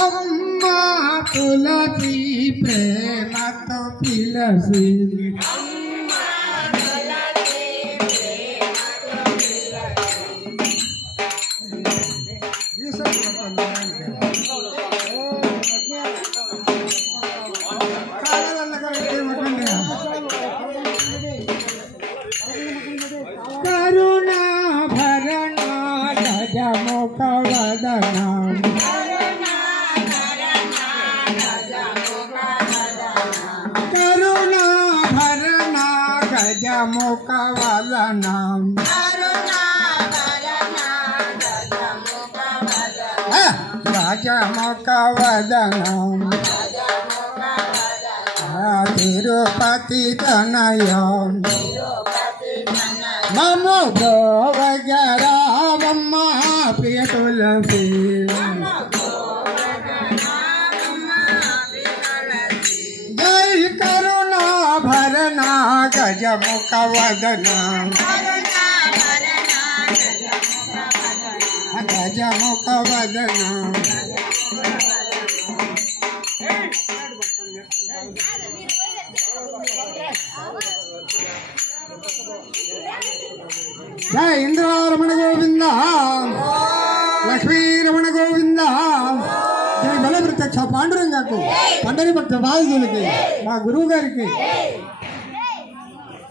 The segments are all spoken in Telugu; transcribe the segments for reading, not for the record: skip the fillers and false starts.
అమ్మా తులసి ప్రేమతో పిలసి కరుణా భరణ గజముఖ వదన కరుణా భరణ గజముఖ వదన గజముఖ వదన తిరుపతి తనయం నమో భోగరావమ్మ ప్రియ తులసి జై కరుణా భరణ గజముఖ వదన గజముఖ వదన జై ఇంద్రరమణ గోవింద లక్ష్మీరమణ గోవింద జై బల ప్రత్యక్ష పాండురంగకు పండరి భక్త వాయువులకి మా గురువు గారికి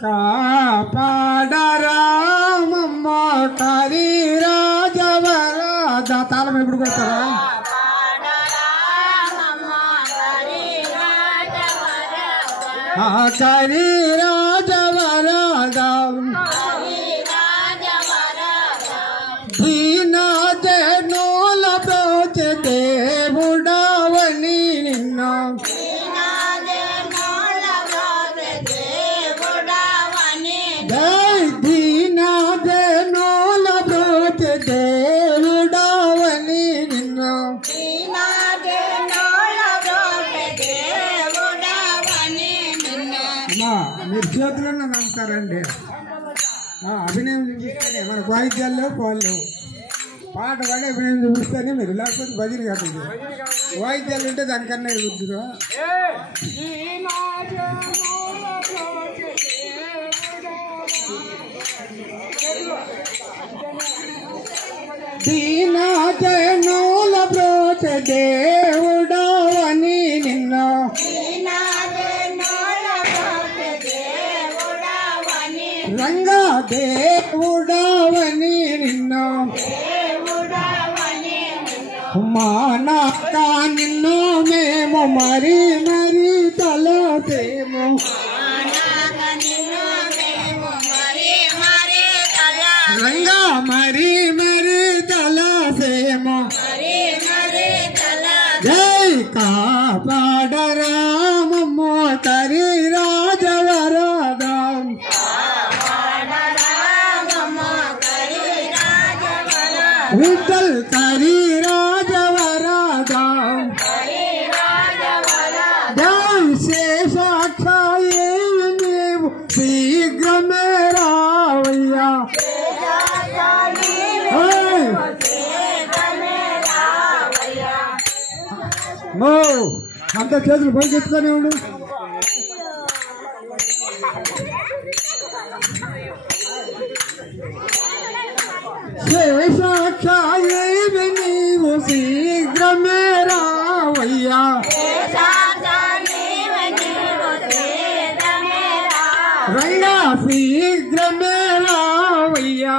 కాపాడరామమ్మ కరి రాజవరాజ తాళం ఎప్పుడు కొడతారా కరి రాజవరాజ దీనాజనోల బ్రోచ దేవుడవని నిన్న జై దీనాజనోల బ్రోచ దేవుడవని నిన్న మీరు చేతులను నమ్ముతారండి అభినయం చూపిస్తేనే మనకు వాయిద్యాలు లేవు పాలు పాట పాడి అభినయం చూపిస్తేనే మీరు లేకపోతే భజన కాదు వాయిద్యాలు ఉంటే దానికన్నా ఎదుగుతురా దీనాజనోల బ్రోచ దేవుడవని నిన్న రంగా దేవుడవని నిన్న మానాక నిన్ను మేము మరీ మరీ తలసేము రంగా మరీ మరీ తలసేము జై కాపాడరామమ్మ కరి రాజవరాజం విఠల్ కరి రాజవరాజం జై శేషాక్షాయే నీవు శీఘ్రమే రావయ్యా అంత చేతులు పైకి ఎత్తుకొని ఉండు శేషాక్షాయే నీవు శీఘ్రమే రావయ్యా రంగా శీఘ్రమే రావయ్యా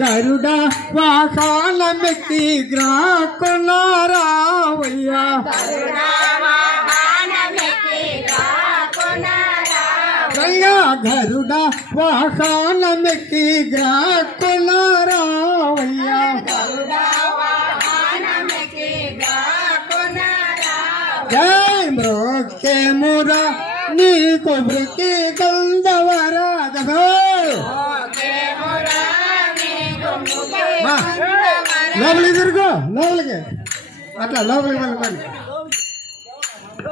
గరుడ వాహనమెక్కి గ్రాకులారావయ్యా రంగా గరుడ వాహనమెక్కి గ్రాకులారావయ్యా జై మృక్కే మురా నీకు మృక్కి గంధవరాజ లోపలికి తిరుగు లోపలికి అట్లా లోపలికి వెళ్ళిపోండి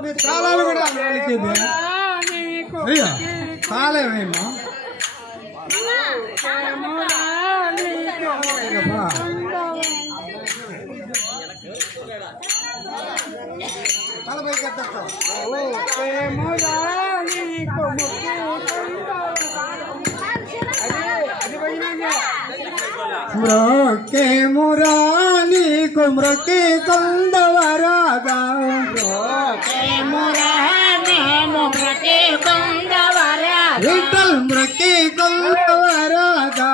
మీ తాళాలు కూడా అయ్యా తాళేమేమో మ్రోకే మురాని కుమ్రకి కొందవరాగా విఠల్ మృకి కొందవరాగా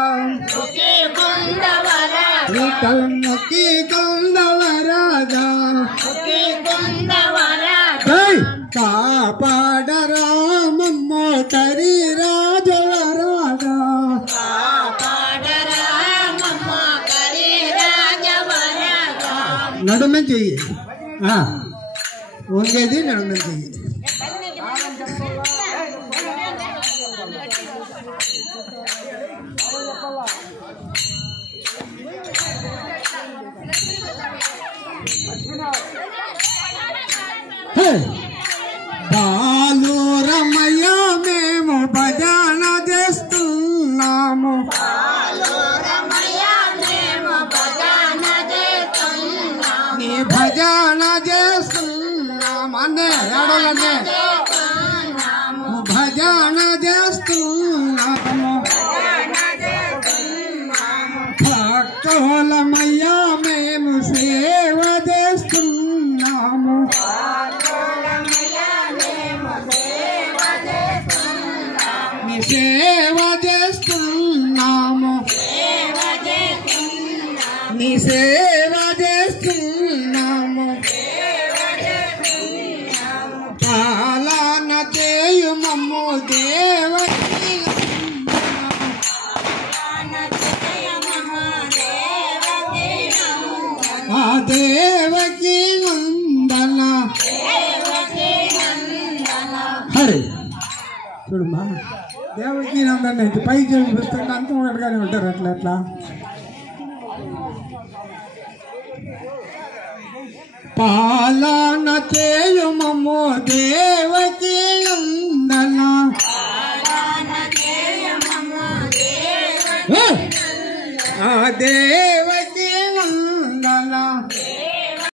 విఠల్ ముకి కొందవరాగా కాపాడరా మమ్మో తరి రాజవరాగా నడుమే చెయ్యి వంగేది నడుమే చెయ్యి బాలు రమయ్య మేము భజన చేస్తున్నాము నీ భజన చేస్తున్నామనే అడలనే భజన చేస్తున్నాము భక్తులమయ్యా మేము సేవ చేస్తున్నాము నీ సేవ చేస్తున్నాము నీ సేవ చేస్తున్నాము పాలన చేయు మమ్ము దేవకి ఆ దేవకి నందన హరి చూడమ్మా దేవకి నందన అయితే పై చూపిస్తుంటే అంత ఒకటిగానే ఉంటారు అట్లా అట్లా పాలన చేయు మమ్ము దేవకి నందన ఆ దేవ